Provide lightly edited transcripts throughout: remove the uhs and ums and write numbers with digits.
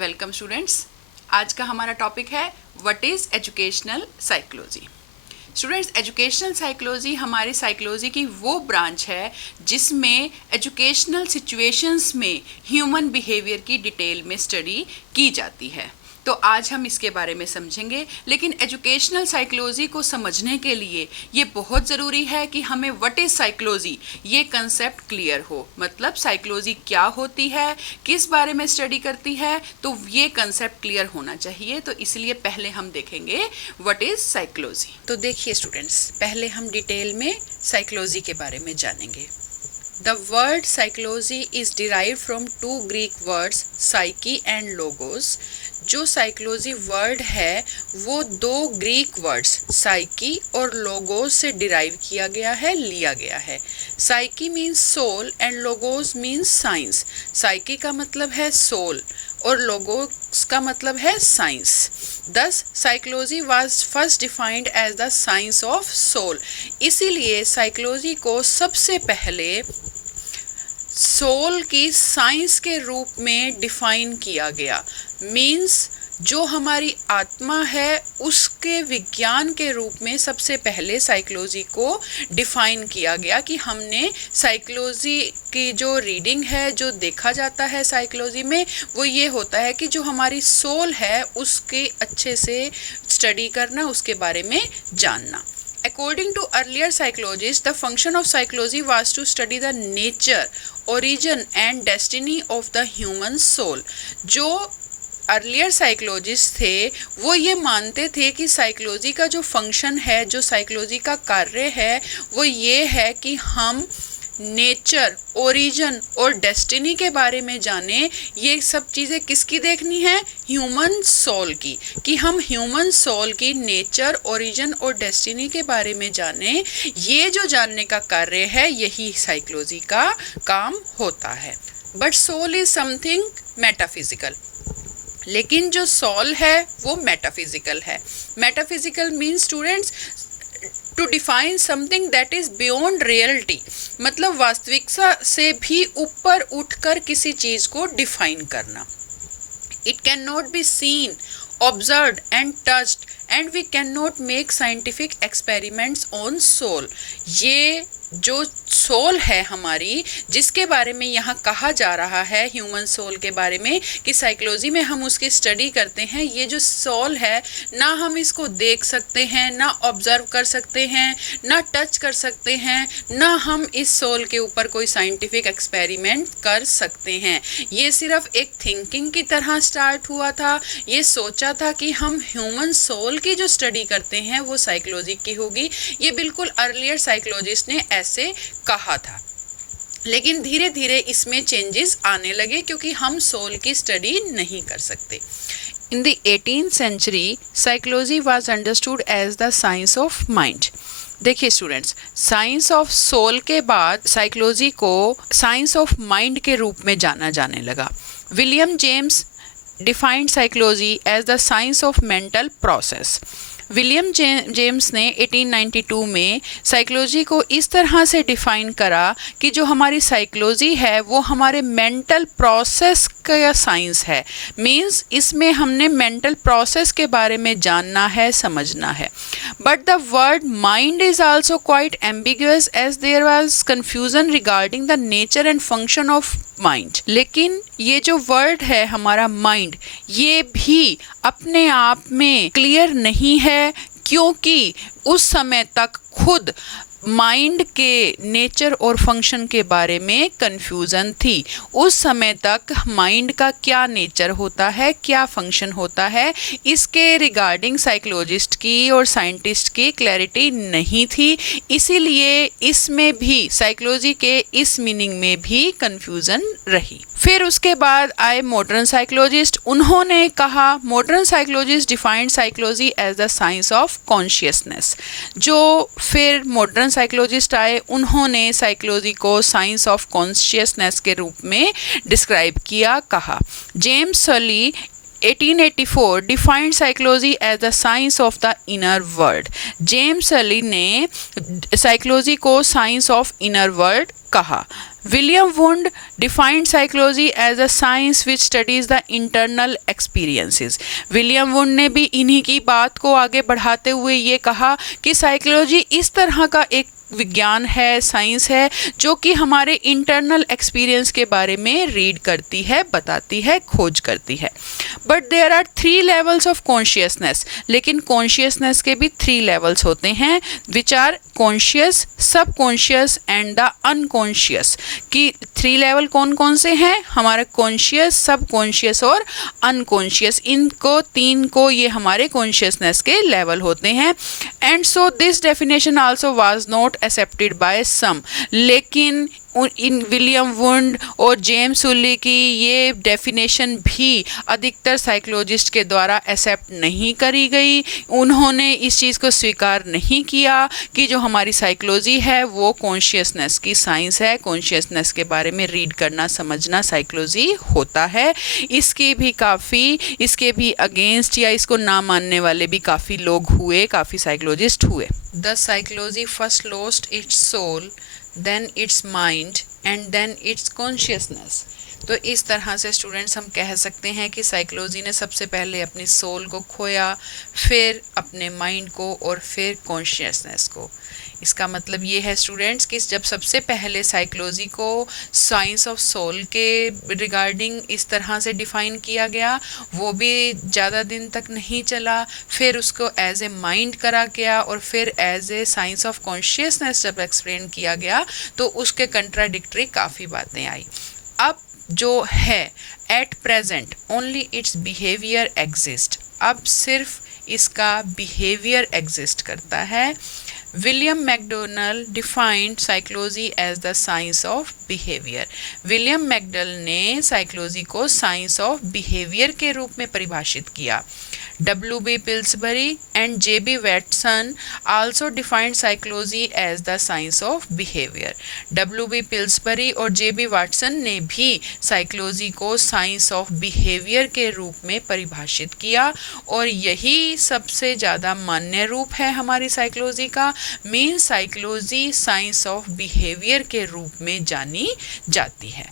Welcome students. आज का हमारा टॉपिक है what is educational psychology. Students, educational psychology हमारी साइकोलॉजी की वो ब्रांच है जिसमें एजुकेशनल सिचुएशंस में ह्यूमन बिहेवियर की डिटेल में स्टडी की जाती है। तो आज हम इसके बारे में समझेंगे, लेकिन एजुकेशनल साइकोलॉजी को समझने के लिए ये बहुत ज़रूरी है कि हमें व्हाट इज़ साइकोलॉजी ये कंसेप्ट क्लियर हो। मतलब साइकोलॉजी क्या होती है, किस बारे में स्टडी करती है, तो ये कंसेप्ट क्लियर होना चाहिए। तो इसलिए पहले हम देखेंगे व्हाट इज़ साइकोलॉजी। तो देखिए स्टूडेंट्स, पहले हम डिटेल में साइकोलॉजी के बारे में जानेंगे। The word psychology is derived from two Greek words, psyche and logos. जो साइकोलॉजी वर्ड है वो दो ग्रीक वर्ड्स साइकी और लोगोस से डिराइव किया गया है, लिया गया है। Psyche means soul and logos means science. Psyche का मतलब है सोल और लोगोस का मतलब है science. Thus, psychology was first defined as the science of soul. इसीलिए साइकोलॉजी को सबसे पहले सोल की साइंस के रूप में डिफाइन किया गया। मीन्स जो हमारी आत्मा है उसके विज्ञान के रूप में सबसे पहले साइकोलॉजी को डिफाइन किया गया कि हमने साइकोलॉजी की जो रीडिंग है, जो देखा जाता है साइकोलॉजी में, वो ये होता है कि जो हमारी सोल है उसके अच्छे से स्टडी करना, उसके बारे में जानना। According to earlier psychologists, the function of psychology was to study the nature, origin and destiny of the human soul. जो अर्लियर साइकोलॉजिस्ट थे वो ये मानते थे कि साइकोलॉजी का जो फंक्शन है, जो साइकोलॉजी का कार्य है, वो ये है कि हम नेचर, ओरिजिन और डेस्टिनी के बारे में जाने। ये सब चीज़ें किसकी देखनी है? ह्यूमन सोल की, कि हम ह्यूमन सोल की नेचर, ओरिजिन और डेस्टिनी के बारे में जाने। ये जो जानने का कार्य है यही साइकोलॉजी का काम होता है। But soul is something metaphysical. लेकिन जो सोल है वो मेटाफिजिकल है। Metaphysical means students to define something that is beyond reality. मतलब वास्तविकता से भी ऊपर उठकर किसी चीज को डिफाइन करना। It can not be seen, observed and touched and we can not make scientific experiments on soul. ये जो सोल है हमारी, जिसके बारे में यहाँ कहा जा रहा है ह्यूमन सोल के बारे में कि साइकोलॉजी में हम उसकी स्टडी करते हैं, ये जो सोल है ना हम इसको देख सकते हैं, ना ऑब्जर्व कर सकते हैं, ना टच कर सकते हैं, ना हम इस सोल के ऊपर कोई साइंटिफिक एक्सपेरिमेंट कर सकते हैं। ये सिर्फ एक थिंकिंग की तरह स्टार्ट हुआ था। ये सोचा था कि हम ह्यूमन सोल की जो स्टडी करते हैं वो साइकोलॉजी की होगी। ये बिल्कुल अर्लियर साइकोलॉजिस्ट ने ऐसे कहा था। लेकिन धीरे धीरे इसमें चेंजेस आने लगे क्योंकि हम सोल की स्टडी नहीं कर सकते। In the 18th century, psychology was understood as the science of mind. देखिए स्टूडेंट्स, साइंस ऑफ सोल के बाद साइकोलॉजी को साइंस ऑफ माइंड के रूप में जाना जाने लगा। William James defined psychology as the science of mental process. William James ने 1892 में साइकोलॉजी को इस तरह से डिफाइन करा कि जो हमारी साइकोलॉजी है वो हमारे मेंटल प्रोसेस का साइंस है। मींस इसमें हमने मेंटल प्रोसेस के बारे में जानना है, समझना है। But the word mind is also quite ambiguous as there was confusion regarding the nature and function of mind. लेकिन ये जो वर्ड है हमारा माइंड, ये भी अपने आप में क्लियर नहीं है, क्योंकि उस समय तक खुद माइंड के नेचर और फंक्शन के बारे में कंफ्यूजन थी। उस समय तक माइंड का क्या नेचर होता है, क्या फंक्शन होता है, इसके रिगार्डिंग साइकोलॉजिस्ट की और साइंटिस्ट की क्लैरिटी नहीं थी। इसीलिए इसमें भी साइकोलॉजी के इस मीनिंग में भी कंफ्यूजन रही। फिर उसके बाद आए मॉडर्न साइकोलॉजिस्ट। उन्होंने कहा, modern psychologist defined psychology as the science of consciousness. जो फिर मॉडर्न साइकोलॉजिस्ट आए उन्होंने साइकोलॉजी को साइंस ऑफ कॉन्शियसनेस के रूप में डिस्क्राइब किया, कहा। James Sully 1884 defined psychology as the science of the inner world. James Sully ने साइकोलॉजी को साइंस ऑफ इनर वर्ल्ड कहा। William Wundt defined psychology as a science which studies the internal experiences. William Wundt ने भी इन्हीं की बात को आगे बढ़ाते हुए ये कहा कि साइकोलॉजी इस तरह का एक विज्ञान है, साइंस है, जो कि हमारे इंटरनल एक्सपीरियंस के बारे में रीड करती है, बताती है, खोज करती है। But there are 3 levels of consciousness. लेकिन कॉन्शियसनेस के भी 3 लेवल्स होते हैं, which are conscious, subconscious and the unconscious. कि 3 लेवल कौन कौन से हैं? हमारे कॉन्शियस, सब कॉन्शियस और अनकॉन्शियस। इनको 3 को ये हमारे कॉन्शियसनेस के लेवल होते हैं। And so this definition also was not accepted by some. लेकिन इन विलियम वुंड और जेम्स सुली की ये डेफिनेशन भी अधिकतर साइकोलॉजिस्ट के द्वारा एक्सेप्ट नहीं करी गई। उन्होंने इस चीज़ को स्वीकार नहीं किया कि जो हमारी साइकोलॉजी है वो कॉन्शियसनेस की साइंस है, कॉन्शियसनेस के बारे में रीड करना, समझना साइकोलॉजी होता है। इसके भी अगेंस्ट या इसको ना मानने वाले भी काफ़ी लोग हुए, काफ़ी साइकोलॉजिस्ट हुए। The psychology first lost its soul, then its mind and then its consciousness। तो इस तरह से स्टूडेंट्स हम कह सकते हैं कि साइकोलॉजी ने सबसे पहले अपनी सोल को खोया, फिर अपने माइंड को और फिर कॉन्शियसनेस को। इसका मतलब ये है स्टूडेंट्स कि जब सबसे पहले साइकोलॉजी को साइंस ऑफ सोल के रिगार्डिंग इस तरह से डिफ़ाइन किया गया, वो भी ज़्यादा दिन तक नहीं चला। फिर उसको एज ए माइंड करा गया और फिर as a science of consciousness जब एक्सप्लेन किया गया तो उसके कंट्राडिक्टरी काफ़ी बातें आई। अब जो है at present only its behaviour exist. अब सिर्फ इसका बिहेवियर एग्जिस्ट करता है। William McDonnell defined psychology as the science of behaviour. William McDonnell ने साइकोलॉजी को साइंस ऑफ बिहेवियर के रूप में परिभाषित किया। W.B. Pillsbury and J.B. Watson also defined psychology as the science of behavior। W.B. Pillsbury और J.B. Watson ने भी साइकोलॉजी को साइंस ऑफ बिहेवियर के रूप में परिभाषित किया और यही सबसे ज़्यादा मान्य रूप है हमारी साइकोलॉजी का। Main psychology science of behaviour के रूप में जानी जाती है।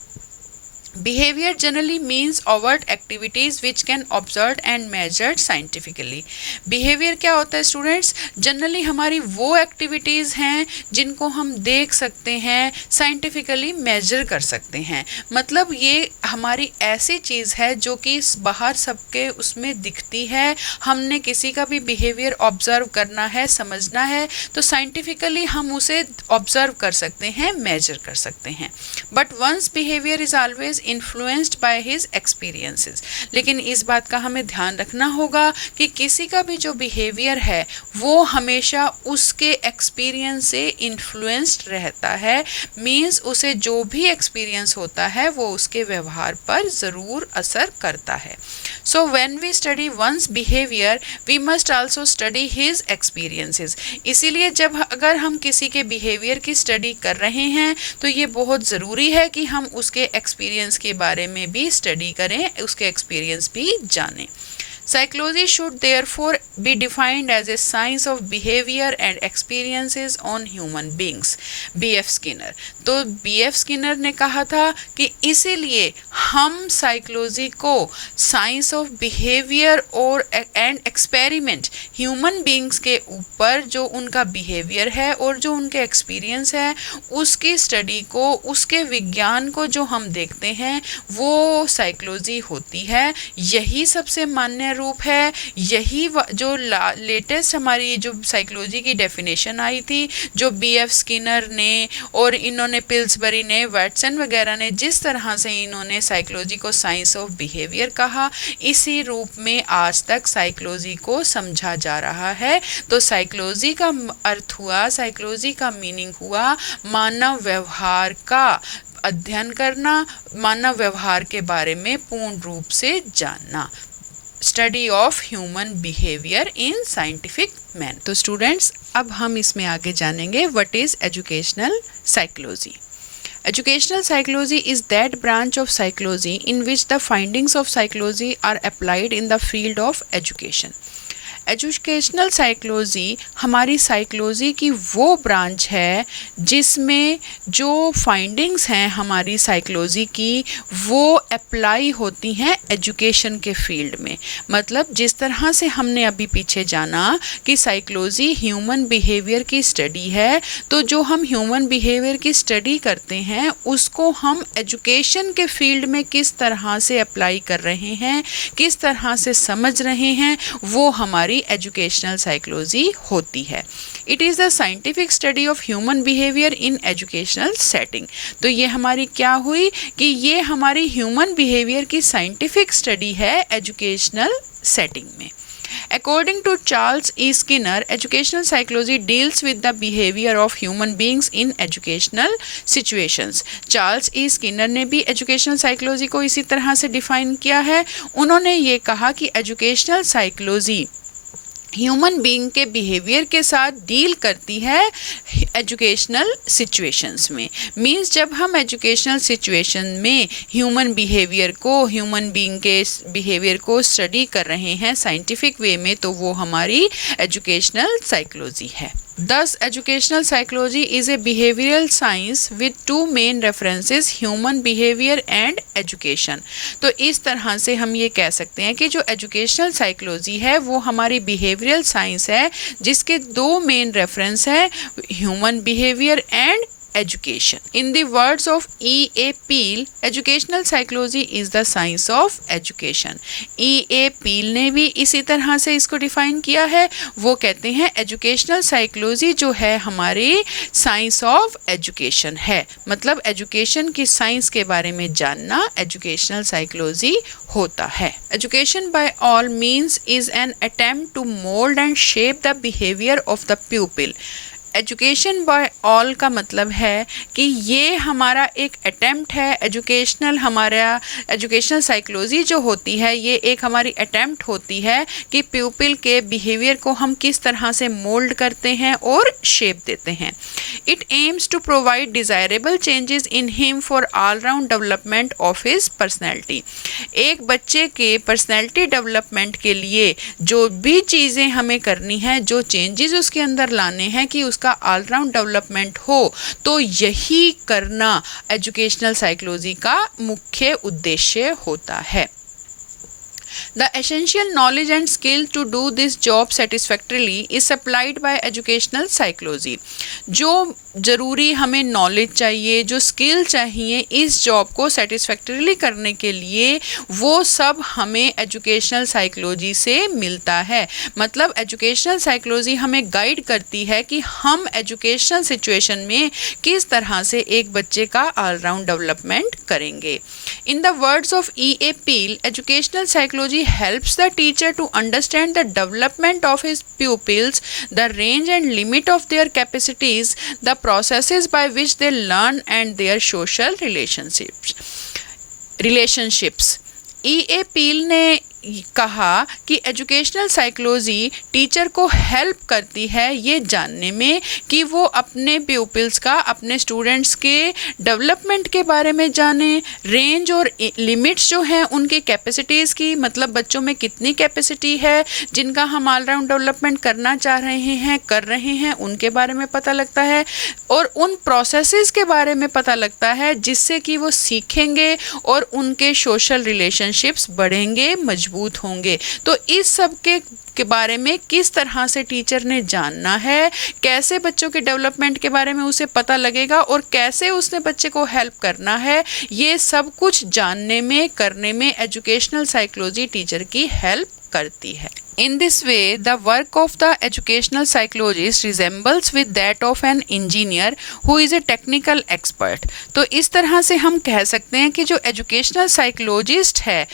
Behavior generally means overt activities which can observed and measured scientifically। Behavior क्या होता है स्टूडेंट्स? जनरली हमारी वो एक्टिविटीज़ हैं जिनको हम देख सकते हैं, साइंटिफिकली मेजर कर सकते हैं। मतलब ये हमारी ऐसी चीज़ है जो कि बाहर सबके उसमें दिखती है। हमने किसी का भी बिहेवियर ऑब्जर्व करना है, समझना है, तो साइंटिफिकली हम उसे ऑब्जर्व कर सकते हैं, मेजर कर सकते हैं। But one's behaviour is always influenced by his experiences. लेकिन इस बात का हमें ध्यान रखना होगा कि किसी का भी जो बिहेवियर है वो हमेशा उसके एक्सपीरियंस से इन्फ्लुएंस्ड रहता है। मीन्स उसे जो भी एक्सपीरियंस होता है वो उसके व्यवहार पर ज़रूर असर करता है। So when we study one's behaviour we must also study his experiences. इसीलिए जब अगर हम किसी के बिहेवियर की स्टडी कर रहे हैं तो ये बहुत ज़रूरी है कि हम उसके एक्सपीरियंस के बारे में भी स्टडी करें, उसके एक्सपीरियंस भी जानें। Psychology should therefore be defined as a science of behavior and experiences on human beings। B.F. Skinner. तो B.F. स्किनर ने कहा था कि इसीलिए हम साइकोलॉजी को साइंस ऑफ बिहेवियर और एंड एक्सपेरिमेंट ह्यूमन बींग्स के ऊपर जो उनका बिहेवियर है और जो उनके एक्सपीरियंस है उसकी स्टडी को, उसके विज्ञान को जो हम देखते हैं वो साइकोलॉजी होती है। यही सबसे मान्य रूप है। यही जो लेटेस्ट हमारी जो साइकोलॉजी की डेफिनेशन आई थी, जो B.F. स्किनर ने और इन्होंने पिल्सबरी ने, वैटसन वगैरह ने जिस तरह से इन्होंने साइकोलॉजी को साइंस ऑफ बिहेवियर कहा, इसी रूप में आज तक साइकोलॉजी को समझा जा रहा है। तो साइकोलॉजी का अर्थ हुआ, साइकोलॉजी का मीनिंग हुआ मानव व्यवहार का अध्ययन करना, मानव व्यवहार के बारे में पूर्ण रूप से जानना। Study of human behaviour in scientific man. तो स्टूडेंट्स अब हम इसमें आगे जानेंगे what is educational psychology. Educational psychology is that branch of psychology in which the findings of psychology are applied in the field of education. Educational psychology हमारी psychology की वो branch है जिसमें जो फाइंडिंग्स हैं हमारी साइकोलॉजी की वो अप्लाई होती हैं एजुकेशन के फील्ड में। मतलब जिस तरह से हमने अभी पीछे जाना कि साइकोलॉजी ह्यूमन बिहेवियर की स्टडी है, तो जो हम ह्यूमन बिहेवियर की स्टडी करते हैं उसको हम एजुकेशन के फील्ड में किस तरह से अप्लाई कर रहे हैं, किस तरह से समझ रहे हैं, वो हमारी एजुकेशनल साइकोलॉजी होती है। It is the scientific study of human behaviour in educational setting. तो ये हमारी क्या हुई कि ये हमारी ह्यूमन बिहेवियर की साइंटिफिक स्टडी है एजुकेशनल सेटिंग में। According to Charles E. Skinner, educational psychology deals with the behavior of human beings in educational situations. Charles E. Skinner ने भी educational psychology को इसी तरह से डिफाइन किया है। उन्होंने ये कहा कि educational psychology ह्यूमन बीइंग के बिहेवियर के साथ डील करती है एजुकेशनल सिचुएशंस में। मींस जब हम एजुकेशनल सिचुएशन में ह्यूमन बीइंग के बिहेवियर को स्टडी कर रहे हैं साइंटिफिक वे में, तो वो हमारी एजुकेशनल साइकोलॉजी है। Thus, educational psychology is a behavioral science with two main references, human behavior and education. तो इस तरह से हम ये कह सकते हैं कि जो educational psychology है वो हमारी behavioral science है जिसके दो main reference है, human behavior and education. In the words of E.A. Peel, educational psychology is the science of education. E.A. Peel ने भी इसी तरह से इसको डिफाइन किया है। वो कहते हैं educational psychology जो है हमारी science of education है। मतलब education की science के बारे में जानना educational psychology होता है। Education by all means is an attempt to mold and shape the behavior of the pupil. Education by all का मतलब है कि ये हमारा एक अटेम्प्ट है। हमारा एजुकेशनल साइकोलॉजी जो होती है ये एक हमारी अटेम्प्ट होती है कि प्यूपिल के बिहेवियर को हम किस तरह से मोल्ड करते हैं और शेप देते हैं। It aims to provide desirable changes in him for all round development of his personality. एक बच्चे के पर्सनैलिटी डेवलपमेंट के लिए जो भी चीज़ें हमें करनी है, जो चेंजेस उसके अंदर लाने हैं कि उसका ऑलराउंड डेवलपमेंट हो, तो यही करना एजुकेशनल साइकोलॉजी का मुख्य उद्देश्य होता है। The essential knowledge and skill to do this job satisfactorily is supplied by educational psychology. जो ज़रूरी हमें नॉलेज चाहिए, जो स्किल चाहिए इस जॉब को सेटिस्फैक्टरीली करने के लिए, वो सब हमें एजुकेशनल साइकोलॉजी से मिलता है। मतलब एजुकेशनल साइकोलॉजी हमें गाइड करती है कि हम एजुकेशनल सिचुएशन में किस तरह से एक बच्चे का ऑलराउंड डेवलपमेंट करेंगे। In the words of E.A. Peel, educational psychology helps the teacher to understand the development of his pupils, the range and limit of their capacities, the processes by which they learn and their social relationships. E.A. Peel ने कहा कि educational psychology teacher को help करती है ये जानने में कि वो अपने प्यूपिल्स का, अपने स्टूडेंट्स के डेवलपमेंट के बारे में जाने, रेंज और लिमिट्स जो हैं उनकी कैपेसिटीज़ की, मतलब बच्चों में कितनी कैपेसिटी है जिनका हम ऑल राउंड डेवलपमेंट करना चाह रहे हैं, कर रहे हैं, उनके बारे में पता लगता है और उन प्रोसेसेस के बारे में पता लगता है जिससे कि वो सीखेंगे और उनके सोशल रिलेशनशिप्स बढ़ेंगे, मजबूत होंगे। तो इस सब के बारे में किस तरह से टीचर ने जानना है, कैसे बच्चों के डेवलपमेंट के बारे में उसे पता लगेगा और कैसे उसने बच्चे को हेल्प करना है, ये सब कुछ जानने में, करने में एजुकेशनल साइकोलॉजी टीचर की हेल्प करती है। In this way, the work of the educational psychologist resembles with that of an engineer who is a technical expert. तो इस तरह से हम कह सकते हैं कि जो एजुकेशनल साइकोलॉजिस्ट है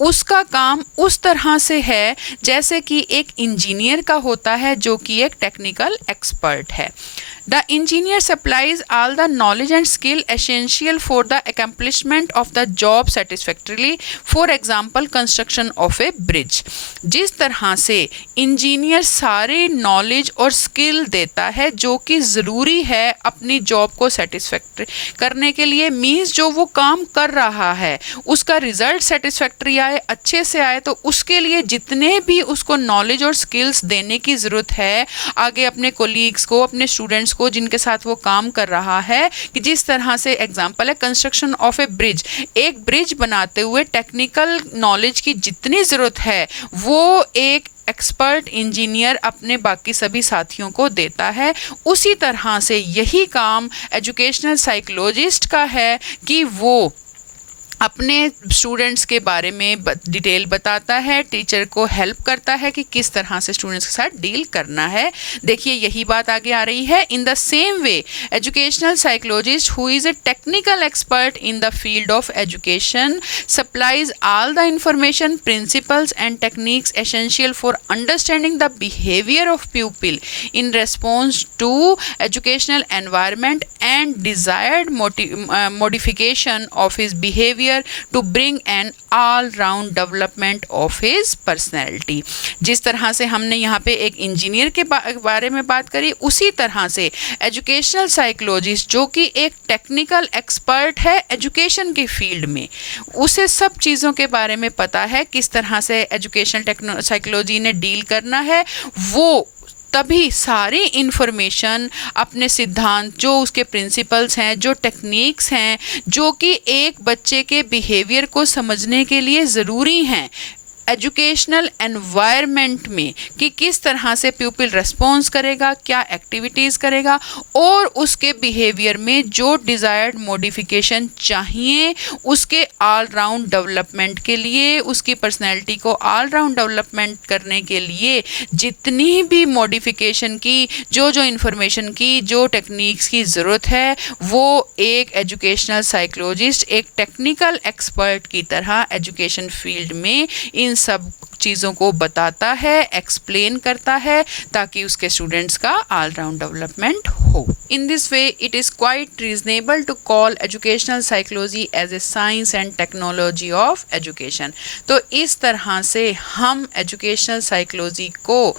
उसका काम उस तरह से है जैसे कि एक इंजीनियर का होता है जो कि एक टेक्निकल एक्सपर्ट है। The engineer supplies all the knowledge and skill essential for the accomplishment of the job satisfactorily. For example, construction of a bridge. जिस तरह से इंजीनियर सारे नॉलेज और स्किल देता है जो कि ज़रूरी है अपनी जॉब को सेटिस्फैक्ट्री करने के लिए, मीन्स जो वो काम कर रहा है उसका रिजल्ट सेटिस्फैक्ट्री आए, अच्छे से आए, तो उसके लिए जितने भी उसको नॉलेज और स्किल्स देने की ज़रूरत है आगे अपने कोलीग्स को, अपने स्टूडेंट्स को जिनके साथ वो काम कर रहा है, कि जिस तरह से एग्जांपल है कंस्ट्रक्शन ऑफ ए ब्रिज, एक ब्रिज बनाते हुए टेक्निकल नॉलेज की जितनी ज़रूरत है वो एक एक्सपर्ट इंजीनियर अपने बाकी सभी साथियों को देता है। उसी तरह से यही काम एजुकेशनल साइकोलॉजिस्ट का है कि वो अपने स्टूडेंट्स के बारे में डिटेल बताता है, टीचर को हेल्प करता है कि किस तरह से स्टूडेंट्स के साथ डील करना है। देखिए यही बात आगे आ रही है। In the same way educational psychologist who is a technical expert in the field of education supplies all the information, principles and techniques essential for understanding the behaviour of pupil in response to educational environment and desired modification of his behavior to bring an all-round development of his personality. जिस तरह से हमने यहाँ पे एक engineer के बारे में बात करी, उसी तरह से एजुकेशनल साइकोलॉजिस्ट जो कि एक टेक्निकल एक्सपर्ट है एजुकेशन के फील्ड में, उसे सब चीज़ों के बारे में पता है किस तरह से एजुकेशनल साइकोलॉजी ने डील करना है। वो तभी सारी इन्फॉर्मेशन, अपने सिद्धांत, जो उसके प्रिंसिपल्स हैं, जो टेक्निक्स हैं, जो कि एक बच्चे के बिहेवियर को समझने के लिए ज़रूरी हैं एजुकेशनल एनवायरनमेंट में, कि किस तरह से प्यूपिल रिस्पॉन्स करेगा, क्या एक्टिविटीज़ करेगा, और उसके बिहेवियर में जो डिज़ायर्ड मॉडिफिकेशन चाहिए उसके ऑल राउंड डेवलपमेंट के लिए, उसकी पर्सनैलिटी को ऑल राउंड डेवलपमेंट करने के लिए जितनी भी मॉडिफिकेशन की, जो इन्फॉर्मेशन की, जो टेक्निक्स की ज़रूरत है, वो एक एजुकेशनल साइकोलॉजिस्ट एक टेक्निकल एक्सपर्ट की तरह एजुकेशन फील्ड में इन सब चीज़ों को बताता है, एक्सप्लेन करता है, ताकि उसके स्टूडेंट्स का ऑल राउंड डेवलपमेंट हो। In this way it is quite reasonable to call educational psychology as a science and technology of education. तो इस तरह से हम एजुकेशनल साइकोलॉजी को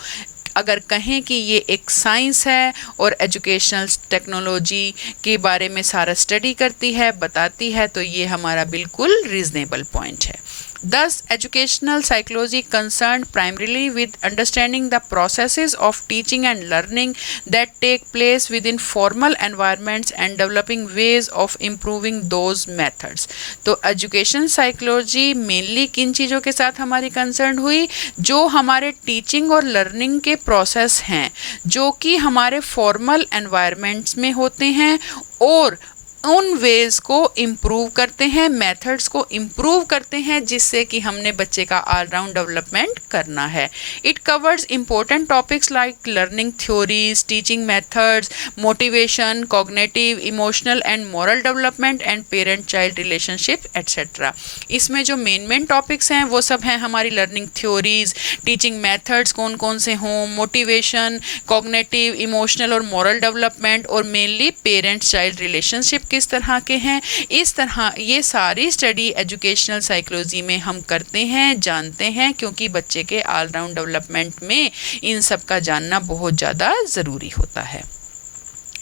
अगर कहें कि ये एक साइंस है और एजुकेशनल टेक्नोलॉजी के बारे में सारा स्टडी करती है, बताती है, तो ये हमारा बिल्कुल रीजनेबल पॉइंट है। Thus, educational psychology concerned primarily with understanding the processes of teaching and learning that take place within formal environments and developing ways of improving those methods. तो education psychology mainly किन चीज़ों के साथ हमारी concerned हुई, जो हमारे teaching और learning के process हैं, जो कि हमारे formal environments में होते हैं और उन वेज को इम्प्रूव करते हैं, मेथड्स को इम्प्रूव करते हैं, जिससे कि हमने बच्चे का ऑल राउंड डेवलपमेंट करना है। It covers important topics like learning theories, teaching methods, motivation, cognitive, emotional and moral development and parent child relationship etcetera. इसमें जो मेन टॉपिक्स हैं वो सब हैं हमारी लर्निंग थ्योरीज, टीचिंग मेथड्स कौन कौन से हों, मोटिवेशन, कॉग्निटिव, इमोशनल और मॉरल डेवलपमेंट, और मेनली पेरेंट चाइल्ड रिलेशनशिप किस तरह के हैं। इस तरह ये सारी स्टडी एजुकेशनल साइकोलॉजी में हम करते हैं, जानते हैं, क्योंकि बच्चे के ऑल राउंड डेवलपमेंट में इन सब का जानना बहुत ज़्यादा ज़रूरी होता है।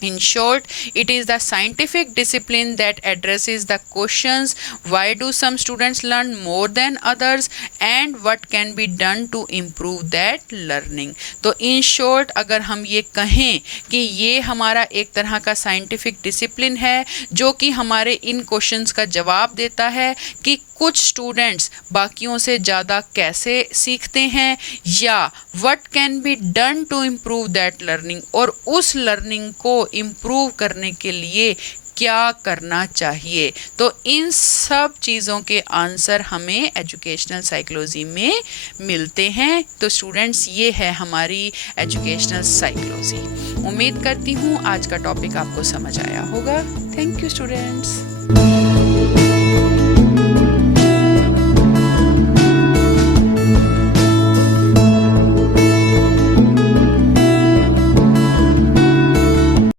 In short, it is the scientific discipline that addresses the questions why do some students learn more than others and what can be done to improve that learning. तो in short अगर हम ये कहें कि ये हमारा एक तरह का scientific discipline है जो कि हमारे इन questions का जवाब देता है कि कुछ स्टूडेंट्स बाकियों से ज़्यादा कैसे सीखते हैं, या what can be done to improve that learning, और उस लर्निंग को इम्प्रूव करने के लिए क्या करना चाहिए। तो इन सब चीज़ों के आंसर हमें एजुकेशनल साइकोलॉजी में मिलते हैं। तो स्टूडेंट्स ये है हमारी एजुकेशनल साइकोलॉजी। उम्मीद करती हूँ आज का टॉपिक आपको समझ आया होगा। Thank you students.